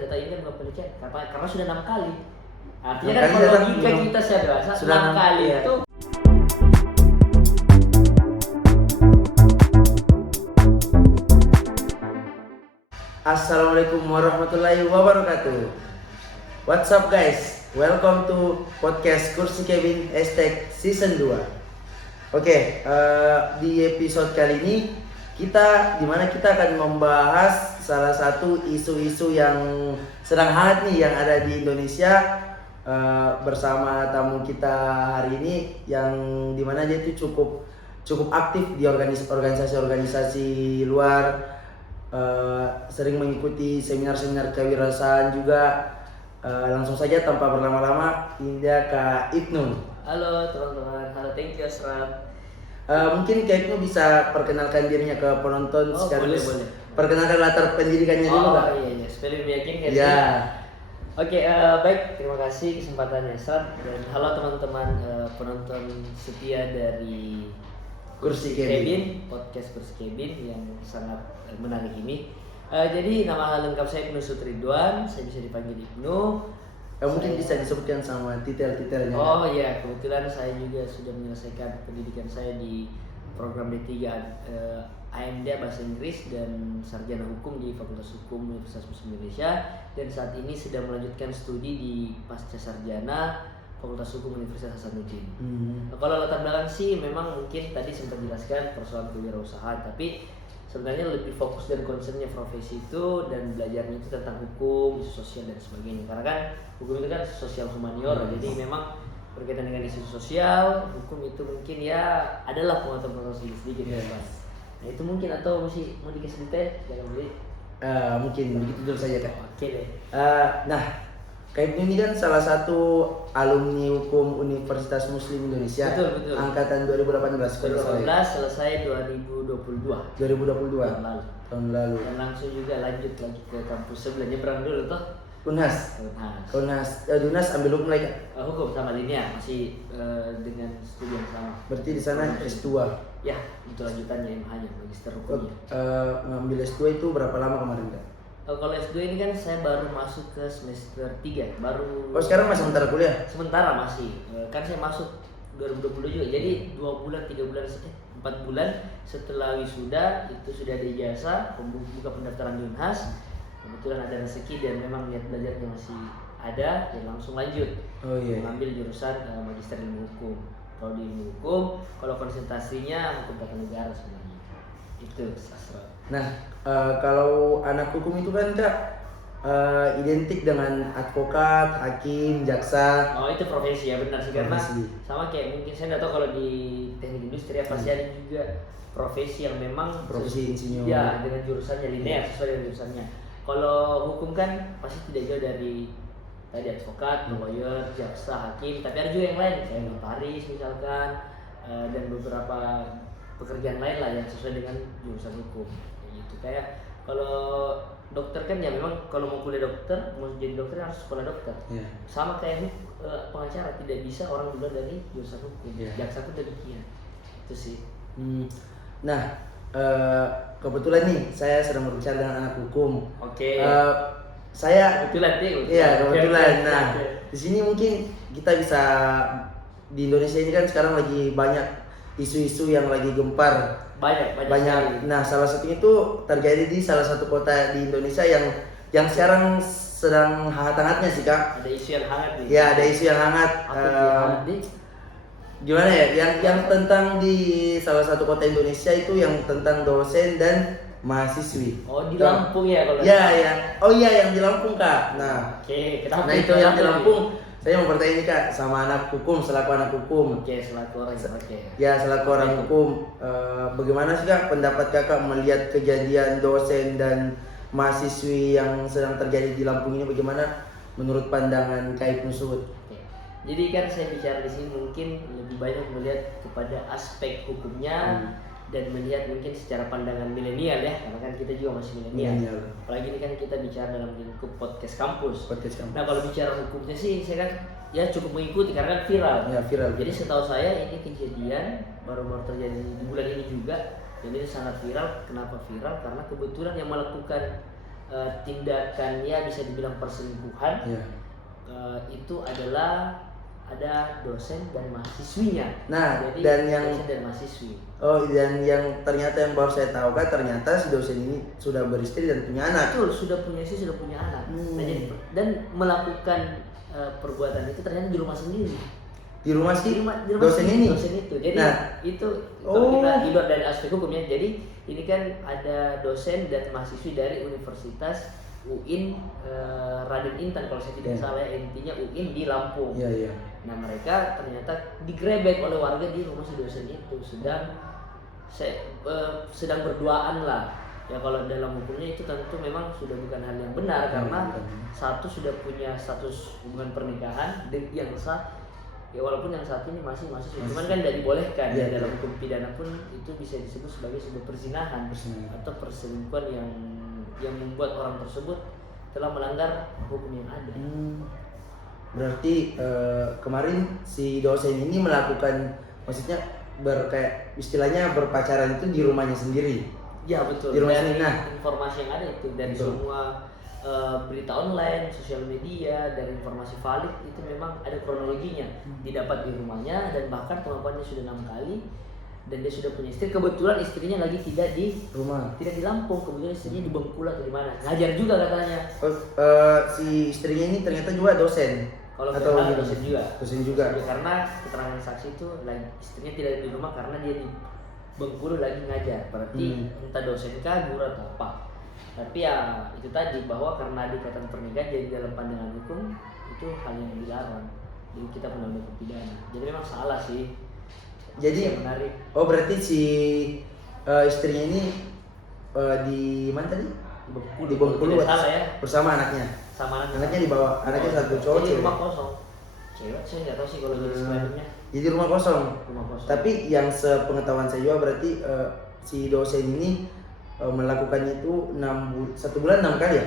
data ini kan bukan pelecehan karena sudah 6 kali. Artinya kan kalau logika kita saya rasa 6 kali ya. itu. Assalamualaikum warahmatullahi wabarakatuh. What's up guys? Welcome to podcast Kursi Kevin Season 2. Oke, di episode kali ini dimana kita akan membahas salah satu isu-isu yang sedang hangat nih yang ada di Indonesia, bersama tamu kita hari ini yang dimana dia itu cukup aktif di organisasi-organisasi luar, sering mengikuti seminar-seminar kewirausahaan juga. Langsung saja tanpa berlama-lama, ini dia Kak Ibnu. Halo teman-teman, halo, thank you Asraf. Mungkin Kak Ibnu bisa perkenalkan dirinya ke penonton sekaligus. Boleh. Perkenalkan latar pendidikannya dulu Kak. Iya, supaya lebih meyakinkan. Ya. Oke, baik, terima kasih kesempatannya Asraf, dan halo teman-teman penonton setia dari Kursi Kevin, podcast Kursi Kevin yang sangat menarik ini. Jadi nama lengkap saya Ibnu Sutridwan, saya bisa dipanggil Ibnu. Mungkin bisa disebutkan sama titel-titelnya. Oh iya, kebetulan saya juga sudah menyelesaikan pendidikan saya di program D3 AMD Bahasa Inggris dan Sarjana Hukum di Fakultas Hukum Universitas Muslim Indonesia, dan saat ini sedang melanjutkan studi di Pasca Sarjana Fakultas Hukum Universitas Hasanuddin. Kalau latar belakang sih memang mungkin tadi sempat jelaskan persoalan kewirausahaan, tapi sebenarnya lebih fokus dan concernnya profesi itu dan belajarnya itu tentang hukum, isu sosial dan sebagainya. Karena kan hukum itu kan sosial humaniora, jadi memang berkaitan dengan isu sosial, hukum itu mungkin ya adalah pengetahuan sedikit ya Mas. Nah itu mungkin, atau masih mau dikasih detail? Jangan beli. Mungkin begitu dulu saja Kak. Oke deh. Nah, Kak Ibnu ini kan salah satu alumni hukum Universitas Muslim Indonesia. Betul. Angkatan 2018. 2018 selesai 2022. Tahun lalu. Dan langsung juga lanjut lagi ke kampus sebelah, nyebrang dulu toh. Unas. Unas ambil hukum lagi Kak? Hukum sama linear, masih dengan studi yang sama. Berarti di sana S2. Ya, itu lanjutannya MH-nya, magister hukumnya. Ngambil S2 itu berapa lama kemarin Kak? Kalau S2 ini kan saya baru masuk ke semester 3, baru. Oh, sekarang masih sementara kuliah? Sementara masih. Kan saya masuk 2020 juga. Jadi 2 bulan, 3 bulan, 4 bulan setelah wisuda itu sudah ada ijazah, buka pendaftaran di Unhas. Kebetulan ada rezeki dan memang niat belajarnya masih ada, dan langsung lanjut. Mengambil jurusan magister ilmu hukum. Kalau di ilmu hukum, kalau konsentrasinya hukum tata negara sebenarnya. Itu sastra. Nah, kalau anak hukum itu kan Kak identik dengan advokat, hakim, jaksa. Oh itu profesi ya, benar sih, karena sama kayak mungkin saya nggak tahu kalau di teknik industri apa sih, ada juga profesi yang memang profesi insinyur. Ya, dengan jurusannya linear, sesuai dengan jurusannya. Kalau hukum kan pasti tidak jauh dari tadi advokat, lawyer, jaksa, hakim, tapi ada juga yang lain kayak notaris misalkan, dan beberapa pekerjaan lain lah yang sesuai dengan jurusan hukum. Gitu. Kayak kalau dokter kan ya memang kalau mau kuliah dokter, mau jadi dokter harus sekolah dokter. Sama kayak pengacara, tidak bisa orang dulu dari jurusan hukum. Jaksa pun demikian. Itu sih. Nah, kebetulan nih saya sedang berbicara dengan anak hukum. Oke. Saya kebetulan. Iya, kebetulan. Nah, di sini mungkin kita bisa, di Indonesia ini kan sekarang lagi banyak isu-isu yang lagi gempar. Banyak. Nah, salah satunya itu terjadi di salah satu kota di Indonesia yang sekarang sedang hangat-hangatnya sih Kak. Ada isu yang hangat nih. Ya, ada isu yang hangat. Gimana ya? Yang tentang di salah satu kota Indonesia itu yang tentang dosen dan mahasiswi. Oh, di Lampung ya kalau. Ya. Oh iya, yang di Lampung Kak. Nah, kenapa itu yang di Lampung. Saya mau bertanya ini Kak sama anak hukum, selaku anak hukum. Selaku orang. Ya, selaku orang hukum, bagaimana sih Kak pendapat Kakak melihat kejadian dosen dan mahasiswi yang sedang terjadi di Lampung ini? Bagaimana menurut pandangan Kak Ibnu Suud? Jadi kan saya bicara di sini mungkin lebih banyak melihat kepada aspek hukumnya dan melihat mungkin secara pandangan milenial ya, karena kan kita juga masih milenial. Apalagi ini kan kita bicara dalam lingkup podcast kampus. Nah kalau bicara hukumnya sih saya kan ya cukup mengikuti karena kan viral. Jadi setahu saya ini kejadian baru terjadi di bulan ini juga, dan ini sangat viral. Kenapa viral? Karena kebetulan yang melakukan tindakannya bisa dibilang perselingkuhan, Ya. itu adalah ada dosen dan mahasiswinya. Nah, Jadi dan yang dosen dan mahasiswi. dan yang ternyata yang baru saya tahu kan ternyata si dosen ini sudah beristri dan punya anak. Betul, sudah punya istri, sudah punya anak. Nah, jadi, dan melakukan perbuatan itu ternyata di rumah sendiri. Di rumah Di sih rumah dosen sendiri, ini. dosen itu. Jadi Nah. itu kalau kita Oh. di luar dari aspek hukumnya. Jadi ini kan ada dosen dan mahasiswi dari Universitas UIN Raden Intan kalau saya tidak Ya. salah ya, intinya UIN di Lampung. Iya, iya. Nah, mereka ternyata digrebek oleh warga di rumah si dosen itu sedang berduaan lah. Ya kalau dalam hukumnya itu tentu memang sudah bukan hal yang benar Ya, karena bukan. satu sudah punya status hubungan pernikahan yang sah. Ya walaupun yang saat ini masih cuman kan tidak dibolehkan Ya, ya, dalam ya. hukum pidana pun itu bisa disebut sebagai sebuah perzinahan Perzinahan. atau perselingkuhan yang membuat orang tersebut telah melanggar hukum yang ada. Berarti kemarin si dosen ini melakukan, maksudnya kayak istilahnya berpacaran itu di rumahnya sendiri. Ya betul. Di rumah Dari sendiri. Nah, informasi yang ada itu dari betul. semua berita online, sosial media, dari informasi valid itu memang ada kronologinya. Didapat di rumahnya dan bahkan pengakuannya sudah 6 kali dan dia sudah punya istri. Kebetulan istrinya lagi tidak di Lampung, kebetulan istrinya di Bengkulu atau di mana. Ngajar juga katanya. Si istrinya ini ternyata juga dosen. Kalau Atau salah gimana? dosen juga. Dosen juga. Ya, karena keterangan saksi itu istrinya tidak di rumah karena dia di Bengkulu lagi ngajar. Berarti entah dosen kah, guru atau apa. Tapi ya itu tadi bahwa karena ada ikatan pernikahan jadi dalam pandangan hukum itu hal yang dilarang. Jadi kita pernah hukum pidana. Jadi memang salah sih. Jadi yang menarik. Oh berarti si istrinya ini di mana tadi? Di Bengkulu Tidak salah ya. bersama anaknya. Sama Anaknya dibawa, anaknya satu cowok Jadi cewek. rumah kosong. Cewek saya nggak tahu sih kalau jadi sebenarnya. Jadi rumah kosong. Rumah kosong. Tapi yang sepengetahuan saya juga berarti si dosen ini melakukannya itu 1 bulan 6 kali ya?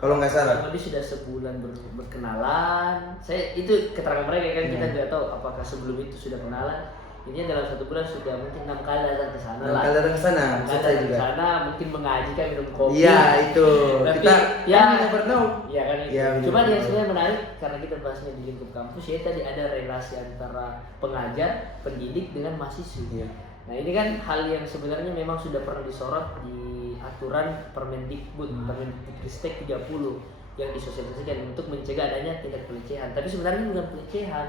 Kalau nggak salah. Dia sudah sebulan berkenalan. Saya itu keterangan mereka kan, kita tidak tahu apakah sebelum itu sudah kenalan. Ini dalam 1 bulan sudah mungkin 6 kali datang ke sana 6 kali datang ke sana, maksud saya juga. Ke sana mungkin mengaji kan, minum kopi. Iya itu. Tapi Kita ya never know. Iya kan itu. Ya, Cuma benar. yang sebenarnya menarik karena kita bahasnya di lingkup kampus ya, tadi ada relasi antara pengajar, pendidik dengan mahasiswa. Iya. Nah ini kan hal yang sebenarnya memang sudah pernah disorot di aturan Permendikbud, Permendikbudristek 30 yang disosialisasikan untuk mencegah adanya tindak pelecehan. Tapi sebenarnya bukan pelecehan,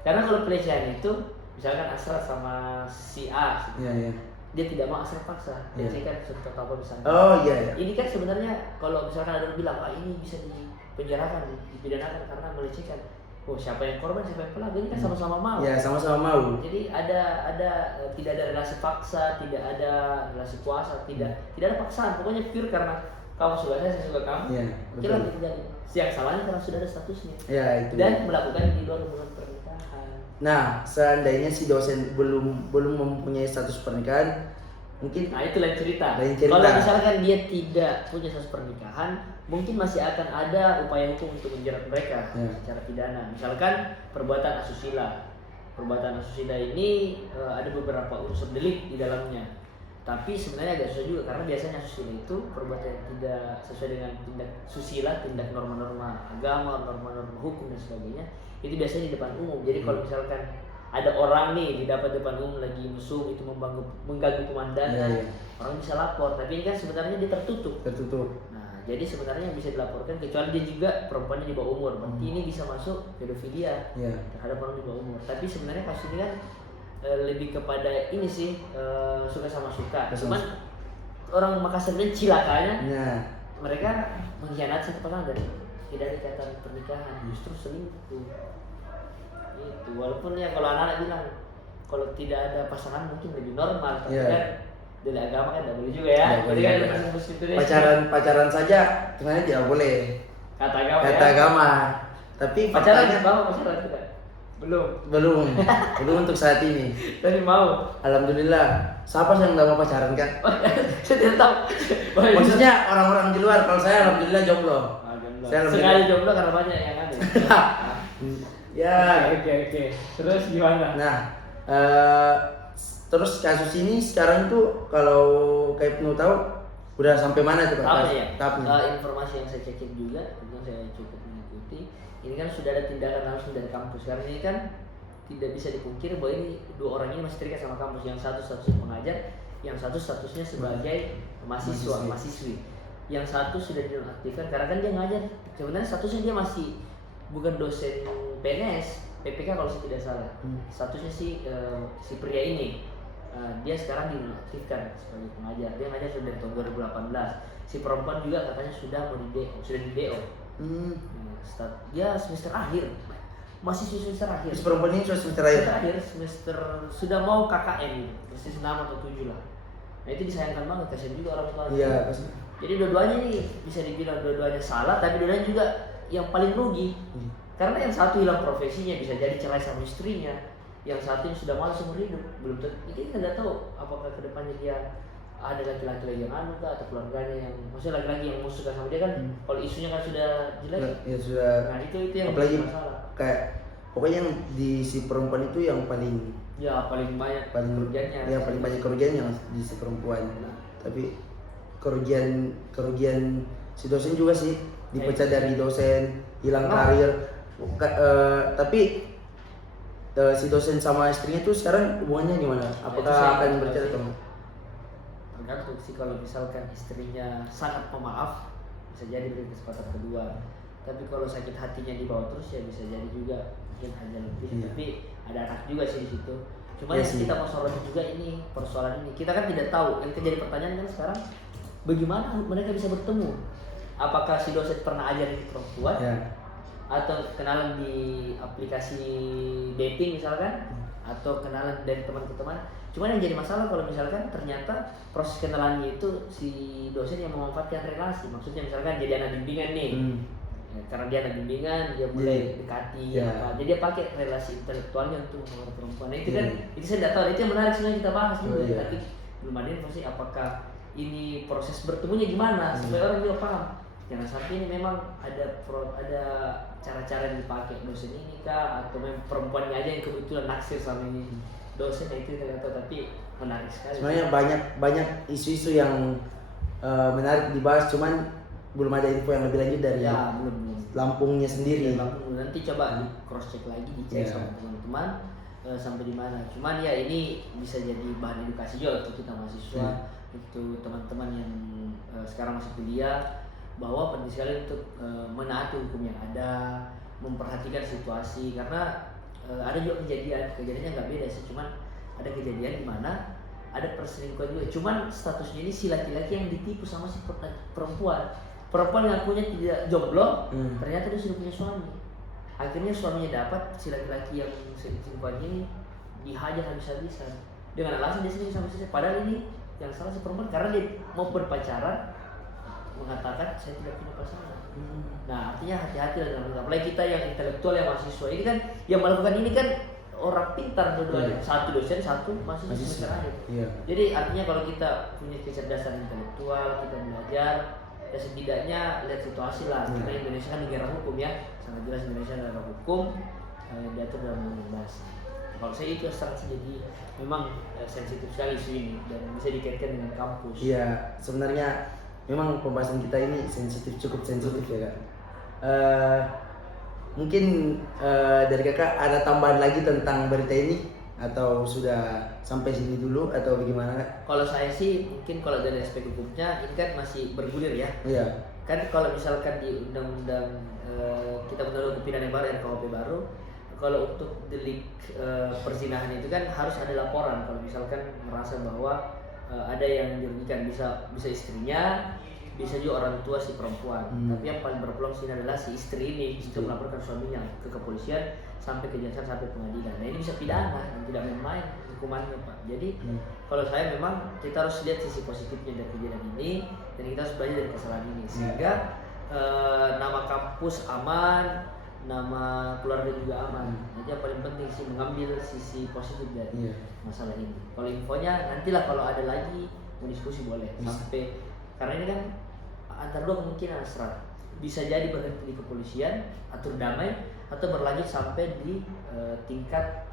karena kalau pelecehan itu misalkan Asra sama si A, Iya. dia tidak mau Asra paksa, dia kan contoh apa misalnya. Oh iya. Ini kan sebenarnya kalau misalkan ada yang bilang, ini bisa dipenjarakan, dipidanakan karena melecehkan. Oh siapa yang korban, siapa yang pelaku, ini kan sama-sama mau. Ya sama-sama mau. Jadi ada tidak ada relasi paksa, tidak ada relasi kuasa, tidak ada paksaan. Pokoknya pure karena kamu suka saya suka kamu. Iya, Oke lah, gitu jadi. Yang salahnya karena sudah ada statusnya. Ya itu. Dan melakukan di luar hubungan pernikahan. Nah, seandainya si dosen belum mempunyai status pernikahan, mungkin Nah itu lain cerita. Lain cerita. Kalau misalkan dia tidak punya status pernikahan, mungkin masih akan ada upaya hukum untuk menjerat mereka secara pidana. Misalkan perbuatan asusila. Perbuatan asusila ini ada beberapa unsur delik di dalamnya. Tapi sebenarnya agak susah juga karena biasanya asusila itu perbuatan yang tidak sesuai dengan tindak susila, tindak norma-norma agama, norma-norma hukum dan sebagainya. Itu biasanya di depan umum. Jadi kalau misalkan ada orang nih didapat depan umum lagi mesum itu mengganggu pemandangan, orang bisa lapor. Tapi ini kan sebenarnya dia tertutup. Nah, jadi sebenarnya yang bisa dilaporkan kecuali dia juga perempuannya di bawah umur. Berarti ini bisa masuk pedofilia terhadap orang di bawah umur. Tapi sebenarnya kasus ini kan lebih kepada ini sih suka sama suka. Cuman orang Makassar ini cilakanya mereka mengkhianati satu pasangan dan tidak ada ikatan pernikahan, justru selingkuh. Itu walaupun ya kalau anak-anak bilang kalau tidak ada pasangan mungkin lebih normal, tapi kan dari agama kan tidak boleh juga ya. Jadi kan Muslim pacaran saja sebenarnya tidak boleh. Kata agama. Tapi pacaran tidak? Belum untuk saat ini. Tapi mau. Alhamdulillah. Siapa sih yang nggak mau pacaran kan? Saya tidak tahu. Maksudnya orang-orang di luar. Kalau saya alhamdulillah jomblo. Sekali jomblo karena banyak yang ada. Ya. Oke. Terus gimana? Nah, terus kasus ini sekarang itu kalau kayak penuh tahu Udah sampai mana tuh Kak? Tahapnya ya. Tahapnya. Informasi yang saya cek juga, kemudian saya cukup mengikuti. Ini kan sudah ada tindakan langsung dari kampus. Karena ini kan tidak bisa dipungkiri bahwa ini dua orang ini masih terikat sama kampus. Yang satu statusnya pengajar, yang satu statusnya sebagai mahasiswi. Yang satu sudah dinonaktifkan karena kan dia ngajar. Sebenarnya statusnya dia masih bukan dosen PNS, PPK kalau saya tidak salah. Statusnya si pria ini dia sekarang dinonaktifkan sebagai pengajar. Dia ngajar sudah dari tahun 2018. Si perempuan juga katanya sudah di DO. Dia semester akhir. Masih semester akhir. Si perempuan ini sudah semester akhir. Semester sudah mau KKN gitu. Semester 6 atau 7 lah. Nah itu disayangkan banget, kasihan juga orang tua. Iya, pasti. Jadi dua-duanya nih bisa dibilang dua-duanya salah, tapi dua-duanya juga yang paling rugi. Karena yang satu hilang profesinya, bisa jadi cerai sama istrinya. Yang satu ini sudah malas seumur hidup, belum tentu. Ini kita nggak tahu apakah kedepannya dia ada laki-laki lagi yang kah atau keluarganya yang, maksudnya laki-laki yang musuh sama dia kan. Kalau isunya kan sudah jelek. Ya sudah. Nah itu yang apalagi masalah. Kayak pokoknya yang di si perempuan itu yang paling banyak kerugiannya. Ya paling banyak kerugiannya di si perempuan. Tapi kerugian si dosen juga sih, dipecat dari dosen, hilang karir. Tapi si dosen sama istrinya tuh sekarang hubungannya gimana? Apakah akan bercerai atau enggak? Tergantung sih, kalau misalkan istrinya sangat pemaaf bisa jadi beri kesempatan kedua. Tapi kalau sakit hatinya dibawa terus ya bisa jadi juga mungkin hanya lebih. Tapi ada anak juga sih di situ. Cuma yang kita mau soroti juga ini persoalan ini. Kita kan tidak tahu. Yang jadi pertanyaan kan sekarang, bagaimana mereka bisa bertemu? Apakah si dosen pernah ajar di perempuan? Atau kenalan di aplikasi dating misalkan, atau kenalan dari teman ke teman. Cuman yang jadi masalah kalau misalkan ternyata proses kenalannya itu si dosen yang memanfaatkan relasi. Maksudnya misalkan jadi anak bimbingan nih. Ya, karena dia anak bimbingan, dia mulai dekati jadi dia pakai relasi intelektualnya untuk mempengaruhi perempuan. Nah, itu kan itu saya tidak tahu. Itu yang menarik sebenarnya kita bahas juga. Tapi belum ada informasi apakah ini proses bertemunya gimana supaya orang juga paham. Jangan sampai ini memang ada cara-cara yang dipakai dosen ini kah, atau memang perempuannya aja yang kebetulan naksir sama ini dosen. Itu tidak tahu, tapi menarik sekali. Sebenarnya banyak isu-isu yang menarik dibahas, cuman belum ada info yang lebih lanjut dari belum. Lampungnya sendiri. Nanti coba di cross check lagi, dicek sama teman-teman sampai di mana. Cuman ya ini bisa jadi bahan edukasi juga untuk kita mahasiswa, untuk teman-teman yang sekarang masih kuliah, bahwa penting sekali untuk menaati hukum yang ada, memperhatikan situasi. Karena ada juga kejadiannya nggak beda sih, cuman ada kejadian di mana ada perselingkuhan juga, cuman statusnya ini si laki-laki yang ditipu sama si perempuan ngakunya tidak jomblo, ternyata dia sudah punya suami. Akhirnya suaminya dapat, si laki-laki yang selingkuhan ini dihajar habis-habisan dengan alasan dia selingkuh sama istri. Padahal ini yang salah si perempuan, karena dia mau berpacaran mengatakan saya tidak punya pasangan. Nah artinya hati-hati lah dengan, apalagi kita yang intelektual, yang mahasiswa ini kan, yang melakukan ini kan orang pintar dua-duanya, satu dosen, satu mahasiswa semester akhir. Jadi artinya kalau kita punya kecerdasan intelektual, kita belajar, ya setidaknya lihat situasi lah. Karena Indonesia kan negara hukum ya, sangat jelas Indonesia negara hukum, diatur dalam undang-undang dasar. Kalau saya itu sangat jadi memang sensitif sekali isu ini dan bisa dikaitkan dengan kampus. Iya, sebenarnya memang pembahasan kita ini cukup sensitif ya Kak. Mungkin dari Kakak ada tambahan lagi tentang berita ini, atau sudah sampai sini dulu atau bagaimana Kak? Kalau saya sih mungkin kalau dari aspek hukumnya ini kan masih bergulir ya. Kan kalau misalkan di undang-undang kita undang-undang pidana baru, RKUHP baru, kalau untuk delik perzinahan itu kan harus ada laporan kalau misalkan merasa bahwa ada yang dirugikan, bisa istrinya, bisa juga orang tua si perempuan. Tapi yang paling berpeluang sini adalah si istri ini untuk melaporkan suaminya ke kepolisian sampai kejaksaan sampai pengadilan. Nah ini bisa pidana dan tidak main-main hukumannya Pak. Jadi kalau saya memang kita harus lihat sisi positifnya dari kejadian ini dan kita harus belajar dari kesalahan ini sehingga nama kampus aman, nama keluarga juga aman. Jadi yang paling penting sih mengambil sisi positif dari masalah ini. Kalau infonya nantilah kalau ada lagi mau diskusi boleh sampai, karena ini kan antara dua kemungkinan Asrat, bisa jadi berhenti di kepolisian atur damai atau berlanjut sampai di tingkat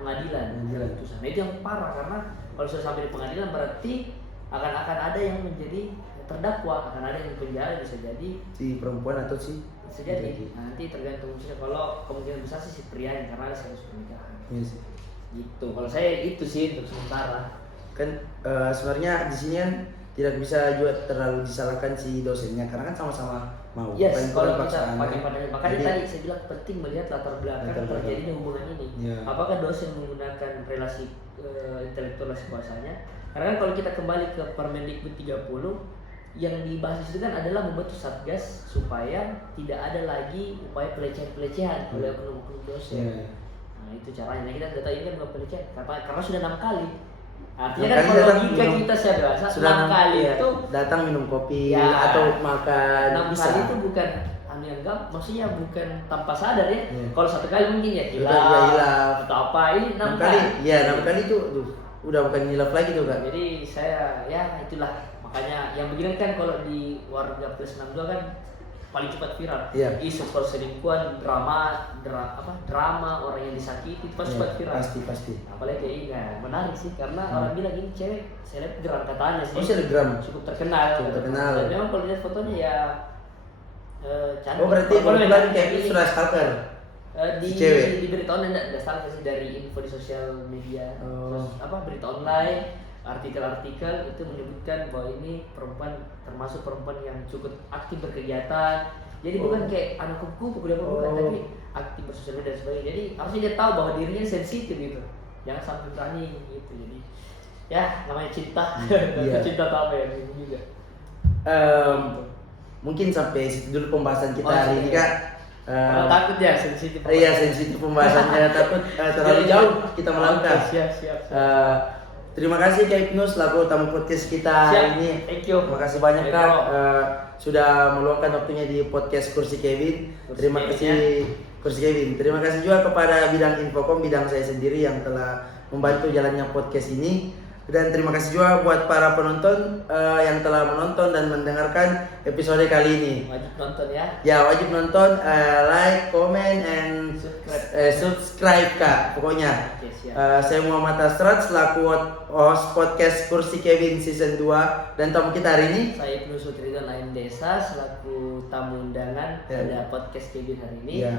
pengadilan. Nah itu yang parah, karena kalau sudah sampai di pengadilan berarti akan ada yang menjadi terdakwa, akan ada yang penjara, bisa jadi si perempuan atau si bisa jadi. Nah, nanti tergantung maksudnya, kalau kemungkinan besar sih si pria karena ada status pernikahan. Iya sih. Gitu. Kalau saya itu sih untuk sementara. Kan sebenarnya di sini kan tidak bisa juga terlalu disalahkan si dosennya karena kan sama-sama mau. Yes, kalau kita paksaan, pakai kan. pandangan, makanya Jadi, tadi saya bilang penting melihat latar belakang Latar belakang. terjadinya hubungan ini. Iya. Apakah dosen menggunakan relasi intelektual kuasanya? Karena kan kalau kita kembali ke Permendikbud 30, yang dibahas itu kan adalah membentuk satgas supaya tidak ada lagi upaya pelecehan-pelecehan oleh oknum-oknum dosen. Iya. Nah, itu caranya. Nah, kita sudah tahu ini kan bukan pelecehan karena sudah 6 kali. Artinya 6 kan kali kalau datang logika minum- kita saya dewasa, sudah 6 kali iya, itu datang minum kopi Ya. atau makan 6 bisa. kali itu bukan yang enggak, maksudnya bukan tanpa sadar ya. Iya. Kalau 1 kali mungkin ya Udah, ya hilaf. atau apa, ini 6 6 kali, iya 6 kali itu, udah bukan hilaf lagi tuh kak. Jadi saya ya itulah, makanya yang begini kan kalau di warga plus 62 kan paling cepat viral. Iya. Isu perselingkuhan, drama orang yang disakiti itu pasti Iya, cepat viral. pasti. Apalagi kayak ini, nah, menarik sih karena orang bilang ini cewek selebgram katanya sih. Oh selebgram. Cukup terkenal. Cukup terkenal. Dan memang kalau lihat fotonya ya cantik. Oh berarti Kalau kebetulan lihat kayak ini, itu sudah stalker. di si cewek. di berita online enggak salah sih, dari info di sosial media. Oh. Terus, berita online, artikel-artikel itu menyebutkan bahwa ini perempuan termasuk perempuan yang cukup aktif berkegiatan. Jadi bukan kayak anak kuku bukan, tapi aktif bersosial media dan sebagainya. Jadi harusnya dia tahu bahwa dirinya sensitif gitu. Jangan sampai berani gitu. Jadi ya namanya cinta. Iya. Cinta atau apa ya ini juga. Mungkin sampai situ dulu pembahasan kita Oh, hari ini iya. kak. Karena takut ya sensitif. Iya sensitif pembahasannya, takut terlalu jauh kita melangkah. Siap. Terima kasih Kak Ibnu selaku tamu podcast kita Siap. hari ini. Thank you. Terima kasih banyak Thank Kak you. sudah meluangkan waktunya di podcast Kursi Kevin. Kursi Terima Kevin, kasih Kursi Kevin. Terima kasih juga kepada bidang Infocom, bidang saya sendiri yang telah membantu jalannya podcast ini. Dan terima kasih juga buat para penonton yang telah menonton dan mendengarkan episode kali ini. Wajib nonton ya. Ya wajib nonton, like, comment, and subscribe Kak. Pokoknya Oke, siap. saya Muhammad Asrat selaku host podcast Kursi Kevin season 2 dan tamu kita hari ini. Saya Ibnu Sutridon Lain Desa selaku tamu undangan Ya. pada podcast Kevin hari ini. Ya.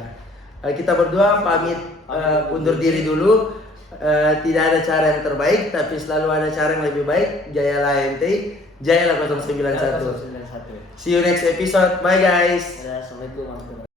Kita berdua pamit undur diri dulu. Tidak ada cara yang terbaik, tapi selalu ada cara yang lebih baik. Jayalah ente, jayalah 091. 091. See you next episode. Bye guys. Assalamualaikum warahmatullahi wabarakatuh.